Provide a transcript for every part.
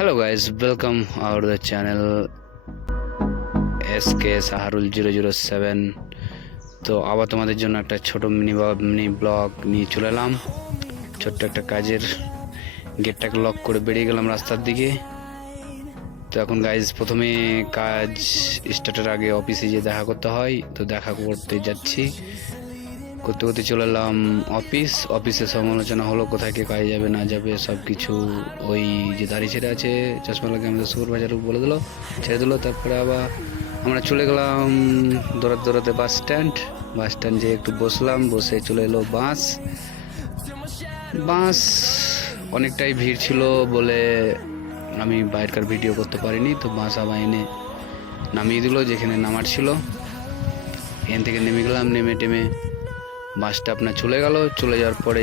Hello guys, welcome our the channel SK Saharul 007। তো আবার তোমাদের জন্য একটা ছোট মিনি ব্লগ নিয়ে চলে এলাম। ছোট্ট একটা কাজের গেটটাকে লক করে বেরিয়ে গেলাম রাস্তার দিকে। তো এখন গাইজ প্রথমে কাজ স্টার্টের আগে অফিসে গিয়ে দেখা করতে হয়, তো দেখা করতে যাচ্ছি। করতে করতে চলে এলাম অফিসে সমালোচনা হলো কোথায় কে কাজে যাবে না যাবে সব কিছু। ওই যে দাঁড়িয়ে ছেড়ে আছে চশমা লাগে আমাদের সুপারভাইজার বলে ছেড়ে দিল। তারপরে আবার আমরা চলে গেলাম দৌড়াতে বাস স্ট্যান্ড যেয়ে একটু বসলাম, বসে চলে এলো বাস অনেকটাই ভিড় ছিল বলে আমি বাইরেকার ভিডিও করতে পারিনি। তো বাস আবার এনে নামিয়ে দিল যেখানে নামার ছিল। এখান থেকে নেমে গেলাম, নেমে টেমে বাসটা আপনার চলে যাওয়ার পরে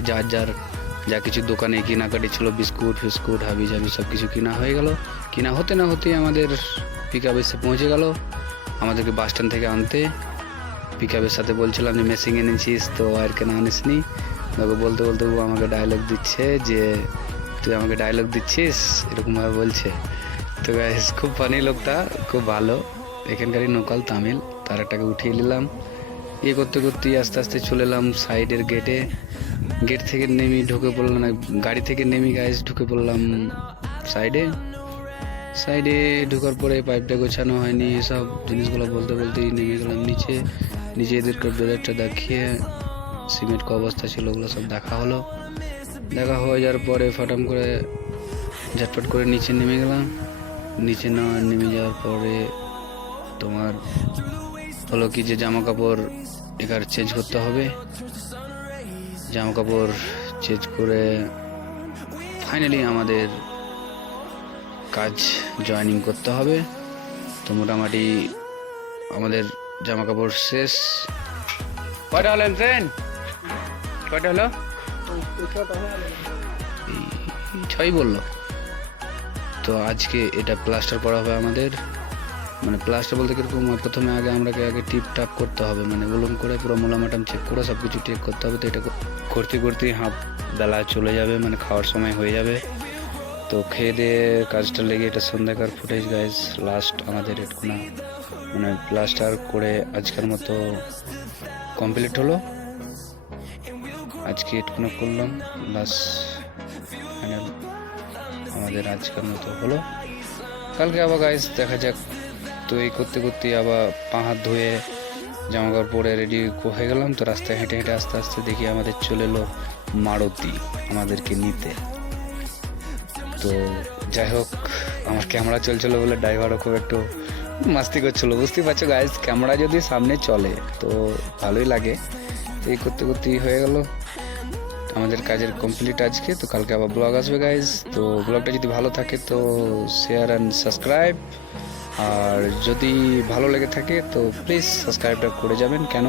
যা কিছু দোকানে কেনাকাটি ছিল, বিস্কুট হাবি জাবি সব কিছু কেনা হয়ে গেল। কেনা হতে না হতেই আমাদের পিক আপ এসে পৌঁছে গেল আমাদেরকে বাস স্ট্যান্ড থেকে আনতে। পিক আপের সাথে বলছিলাম যে মেসিং এনেছিস তো আর কেন আনিসনি, বলতে ও আমাকে ডায়লগ দিচ্ছে যে তুই আমাকে ডায়লগ দিচ্ছিস এরকমভাবে বলছে। তো গাইস খুব ফানি লোকটা, খুব ভালো, এখানকারই লোকাল তামিল। তার একটাকে উঠিয়ে নিলাম। করতে আস্তে আস্তে চলে এলাম সাইডের গেট থেকে নেমে ঢুকে পড়লাম, গাড়ি থেকে নেমে গাইস ঢুকে পড়লাম সাইডে ঢোকার পরে পাইপটা গোছানো হয়নি, সব জিনিসগুলো বলতেই নেমে গেলাম নিচে এদেরকে ব্রেজারটা দেখিয়ে সিমেন্ট ক অবস্থা ছিল ওগুলো সব দেখা হয়ে যাওয়ার পরে ফটাম করে ঝটপট করে নিচে নেমে গেলাম। নেমে যাওয়ার পরে তোমার হলো কি যে জামা কাপড় এখানে চেঞ্জ করতে হবে। জামা কাপড় চেঞ্জ করে ফাইনালি আমাদের কাজ জয়েনিং করতে হবে। তো মোটামুটি আমাদের জামা কাপড় শেষ। কয়টা হলেন ট্রেন? কয়টা হলো? 6 বললো। তো আজকে এটা প্লাস্টার করা হবে আমাদের, মানে প্লাস্টার বলতে কিরকম, প্রথমে আগে টিপ টাপ করতে হবে, মানে উলুম করে পুরো মোলামাটাম চেক করে সব কিছু চেক করতে হবে। তো এটা করতে হাফ বেলা চলে যাবে, মানে খাওয়ার সময় হয়ে যাবে। তো খেয়ে দিয়ে কাজটা লেগে এটা সন্ধ্যাকার ফুটেজ গাইজ। লাস্ট আমাদের এটুকুনা মানে প্লাস্টার করে আজকের মতো কমপ্লিট হলো। আজকে এটুকুনা করলাম, লাস্ট ফাইনাল আমাদের আজকের মতো হলো। কালকে আবার গাইজ দেখা যাক। তো এই করতে আবার পা হাত ধুয়ে জামা কাপড় পরে রেডি হয়ে গেলাম। তো রাস্তায় হেঁটে আস্তে আস্তে দেখি আমাদের চলে এলো মারুতি আমাদেরকে নিতে। তো যাই হোক, আমার ক্যামেরা চলছিল বলে ড্রাইভারও খুব একটু মাস্তি করছিল, বুঝতেই পারছো গাইজ, ক্যামেরা যদি সামনে চলে তো ভালোই লাগে। তো এই করতে হয়ে গেল আমাদের কাজের কমপ্লিট আজকে। তো কালকে আবার ব্লগ আসবে গাইজ। তো ব্লগটা যদি ভালো থাকে তো শেয়ার অ্যান্ড সাবস্ক্রাইব, আর যদি ভালো লেগে থাকে তো প্লিজ সাবস্ক্রাইবটা করে যাবেন। কেন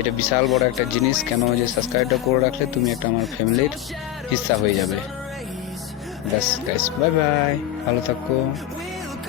এটা বিশাল বড় একটা জিনিস, কেন যে সাবস্ক্রাইবটা করে রাখলে তুমি একটা আমার ফ্যামিলির হিস্সা হয়ে যাবে। ব্যাস গাইস, বাই বাই, ভালো থাকো।